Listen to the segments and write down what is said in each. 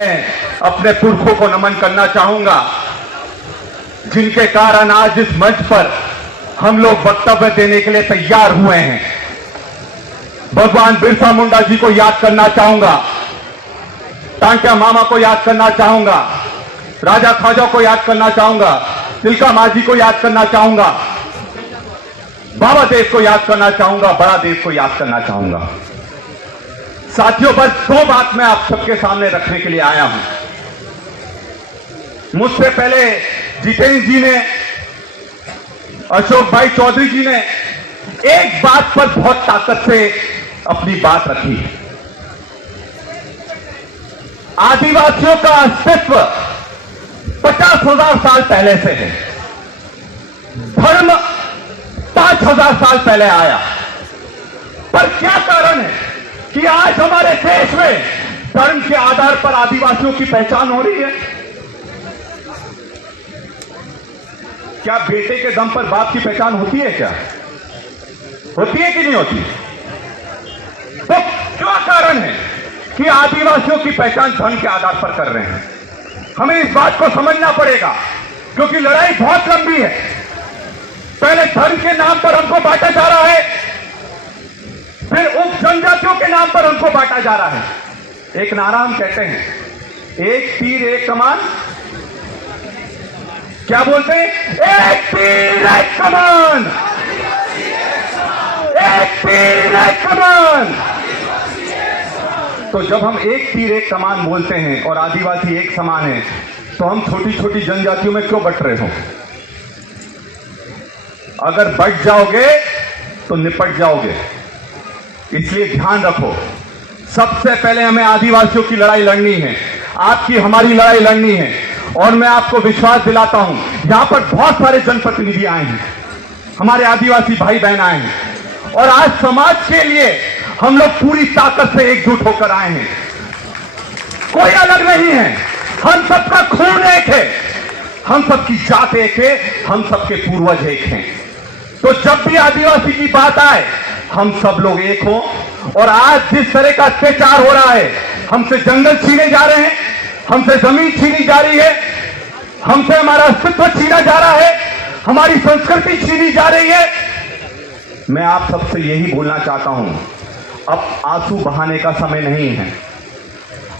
अपने पुरखों को नमन करना चाहूंगा, जिनके कारण आज इस मंच पर हम लोग वक्तव्य देने के लिए तैयार हुए हैं। भगवान बिरसा मुंडा जी को याद करना चाहूंगा, टांक्या मामा को याद करना चाहूंगा, राजा ख्वाजा को याद करना चाहूंगा, तिलका माझी को याद करना चाहूंगा, बाबा देव को याद करना चाहूंगा, बड़ा देव को याद करना चाहूंगा। साथियों, बस दो बात मैं आप सबके सामने रखने के लिए आया हूं। मुझसे पहले जितेंद्र जी ने, अशोक भाई चौधरी जी ने एक बात पर बहुत ताकत से अपनी बात रखी। आदिवासियों का अस्तित्व 50,000 साल पहले से है, धर्म 5,000 साल पहले आया। पर क्या कारण है कि आज हमारे देश में धर्म के आधार पर आदिवासियों की पहचान हो रही है? क्या बेटे के दम पर बाप की पहचान होती है? क्या होती है कि नहीं होती? तो क्या कारण है कि आदिवासियों की पहचान धर्म के आधार पर कर रहे हैं? हमें इस बात को समझना पड़ेगा, क्योंकि लड़ाई बहुत लंबी है। पहले धर्म के नाम पर हमको बांटा जा रहा है, फिर उप जनजातियों के नाम पर हमको बांटा जा रहा है। एक नारा हम कहते हैं, एक तीर एक कमान। क्या बोलते हैं? एक तीर एक कमान, एक तीर एक कमान। तो जब हम एक तीर एक कमान बोलते हैं और आदिवासी एक समान है, तो हम छोटी छोटी जनजातियों में क्यों बट रहे हो? अगर बट जाओगे तो निपट जाओगे। इसलिए ध्यान रखो, सबसे पहले हमें आदिवासियों की लड़ाई लड़नी है, आपकी हमारी लड़ाई लड़नी है। और मैं आपको विश्वास दिलाता हूं, यहां पर बहुत सारे जनप्रतिनिधि आए हैं, हमारे आदिवासी भाई बहन आए हैं, और आज समाज के लिए हम लोग पूरी ताकत से एकजुट होकर आए हैं। कोई अलग नहीं है, हम सबका खून एक है, हम सबकी जात एक है, हम सबके पूर्वज एक हैं। तो जब भी आदिवासी की बात आए, हम सब लोग एक हों। और आज जिस तरह का अत्याचार हो रहा है, हमसे जंगल छीने जा रहे हैं, हमसे जमीन छीनी जा रही है, हमसे हमारा अस्तित्व छीना जा रहा है, हमारी संस्कृति छीनी जा रही है। मैं आप सबसे यही बोलना चाहता हूं, अब आंसू बहाने का समय नहीं है।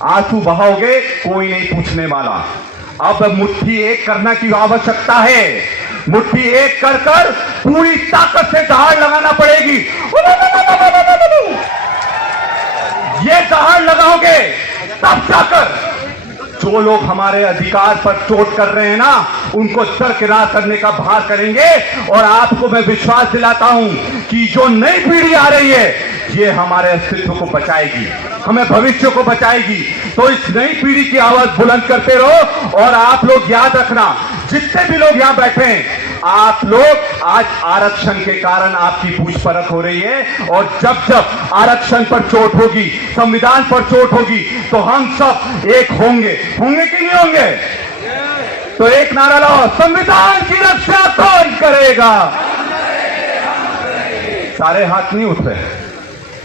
आंसू बहाओगे कोई नहीं पूछने वाला। अब मुट्ठी एक करना की आवश्यकता है। मुट्ठी एक कर कर पूरी ताकत से दहाड़ लगाना पड़ेगी। ये दहाड़ लगाओगे तब जाकर जो लोग हमारे अधिकार पर चोट कर रहे हैं ना, उनको दरकिनार करने का भार करेंगे। और आपको मैं विश्वास दिलाता हूं कि जो नई पीढ़ी आ रही है, ये हमारे अस्तित्व को बचाएगी, हमें भविष्य को बचाएगी। तो इस नई पीढ़ी की आवाज बुलंद करते रहो। और आप लोग याद रखना, जितने भी लोग यहां बैठे हैं, आप लोग आज आरक्षण के कारण आपकी पूछ परख हो रही है। और जब जब आरक्षण पर चोट होगी, संविधान पर चोट होगी, तो हम सब एक होंगे। होंगे कि नहीं होंगे? तो एक नारा लाओ, संविधान की रक्षा कौन करेगा? सारे हाथ नहीं उठ रहे,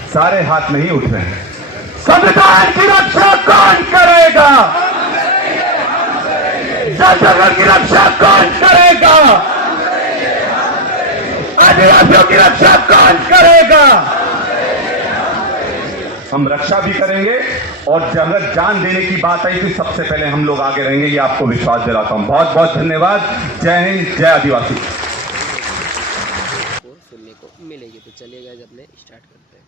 सारे हाथ नहीं उठ रहे। संविधान की रक्षा कौन करेगा? जनता की रक्षा कौन करेगा? आदिवासियों की रक्षा कौन करेगा? हम रक्षा भी करेंगे, और अगर जान देने की बात आई तो सबसे पहले हम लोग आगे रहेंगे, ये आपको विश्वास दिलाता हूं। बहुत बहुत धन्यवाद। जय हिंद, जय आदिवासी। सुनने को मिलेगी। तो चलिए गाइस, अपने स्टार्ट करते हैं।